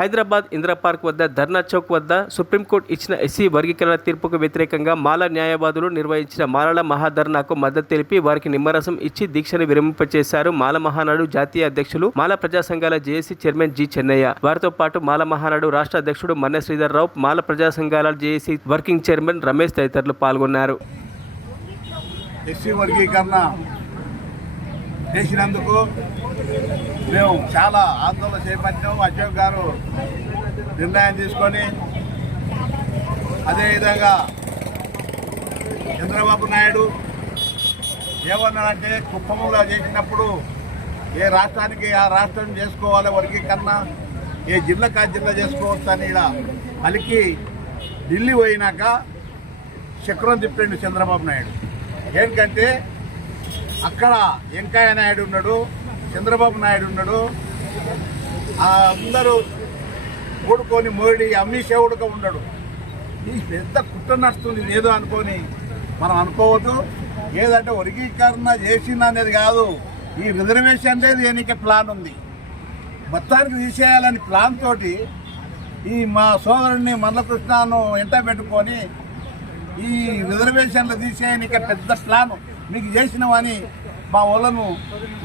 Hyderabad Indira park వద్ద ధర్నా చౌక్ వద్ద supreme court ఇచ్చిన ఎస్సీ వర్గీకరణ తీర్పుకు వ్యతిరేకంగా మాల న్యాయవాదులు నిర్వహించిన మాలల మహాధర్నాకు మద్దతు తెలిపి వారికి నిమ్మరసం ఇచ్చి దీక్షను విరమింపచేశారు మాల మహానాడు జాతీయ అధ్యక్షులు మాల ప్రజా సంఘాల జేఏసీ చైర్మన్ జి చెన్నయ్య. వారితో పాటు మాల మహానాడు రాష్ట్ర అధ్యక్షుడు మన్నె శ్రీధర్ రావు, మాల ప్రజా సంఘాల జేఏసీ వర్కింగ్ చైర్మన్ రమేష్ తదితరులు పాల్గొన్నారు. ఎస్సీ వర్గీకరణ చేసినందుకు మేము చాలా ఆందోళన చేపట్టాం. అశోక్ గారు నిర్ణయం తీసుకొని అదేవిధంగా చంద్రబాబు నాయుడు ఏమన్నారంటే కుప్పంలో చేసినప్పుడు ఏ రాష్ట్రానికి ఆ రాష్ట్రం చేసుకోవాలి వర్గీకరణ, ఏ జిల్లాకు ఆ జిల్లా చేసుకోవచ్చు అని ఇలా పలికి ఢిల్లీ పోయినాక చక్రం తిప్పిండు చంద్రబాబు నాయుడు. ఏంటంటే అక్కడ వెంకయ్య నాయుడు ఉన్నాడు, చంద్రబాబు నాయుడు ఉన్నాడు, అందరూ కూడుకొని మోడీ అమిత్ షా కూడా ఉన్నాడు. ఈ పెద్ద కుట్ర నడుస్తుంది ఏదో అనుకొని మనం అనుకోవద్దు. ఏదంటే వర్గీకరణ చేసింది అనేది కాదు, ఈ రిజర్వేషన్ లేదు ఎన్నిక ప్లాన్ ఉంది. మొత్తానికి తీసేయాలని ప్లాన్ తోటి ఈ మా సోదరుడిని మల్లకృష్ణను ఎంట పెట్టుకొని ఈ రిజర్వేషన్లు తీసేయనిక పెద్ద ప్లాన్ మీకు చేసినవని మా వాళ్ళను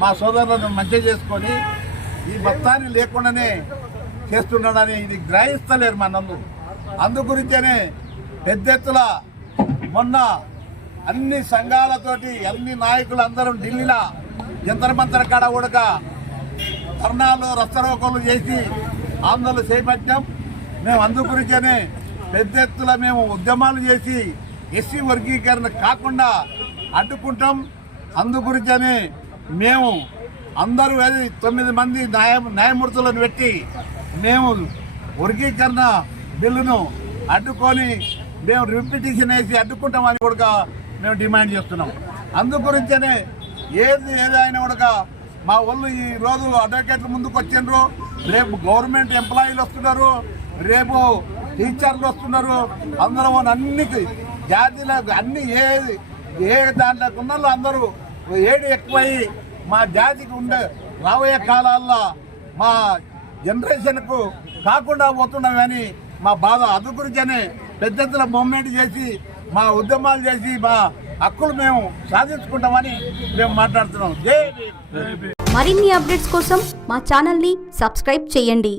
మా సోదరులను మంచిగా చేసుకొని ఈ మొత్తాన్ని లేకుండానే చేస్తున్నాడని ఇది గ్రహిస్తలేరు మా నందు. అందు గురించేనే పెద్ద ఎత్తున మొన్న అన్ని సంఘాలతోటి అన్ని నాయకులు అందరూ ఢిల్లీలో జంతర్ మంతర్ కాడ కూడా ధర్నాలు రస్తరోకోలు చేసి ఆందోళన చేపట్టాం. మేము అందు గురించేనే పెద్ద ఎత్తున మేము ఉద్యమాలు చేసి ఎస్సీ వర్గీకరణ కాకుండా అడ్డుకుంటాం. అందు గురించని మేము అందరూ 9 మంది న్యాయమూర్తులను పెట్టి మేము వర్గీకరణ బిల్లును అడ్డుకొని మేము రిపిటిషన్ వేసి అడ్డుకుంటామని కూడా మేము డిమాండ్ చేస్తున్నాం. అందు గురించనే ఏదైనా కూడా మా వాళ్ళు ఈ రోజు అడ్వకేట్ల ముందుకు వచ్చిండ్రు. రేపు గవర్నమెంట్ ఎంప్లాయీలు వస్తున్నారు, రేపు టీచర్లు వస్తున్నారు. అందరూ అన్ని జాతీయుల అన్ని ఏ దాంట్లో ఉన్న అందరూ ఏడు ఎక్కువయ్యి మా జాతికి ఉండే రాబోయే కాలాల్లో మా జనరేషన్కు కాకుండా పోతున్నామని మా బాధ. అందు గురించనే పెద్ద ఎత్తున మూవ్మెంట్ చేసి మా ఉద్యమాలు చేసి మా హక్కులు మేము సాధించుకుంటామని మేము మాట్లాడుతున్నాం. మరిన్ని అప్డేట్స్ కోసం మా ఛానల్ని సబ్స్క్రైబ్ చేయండి.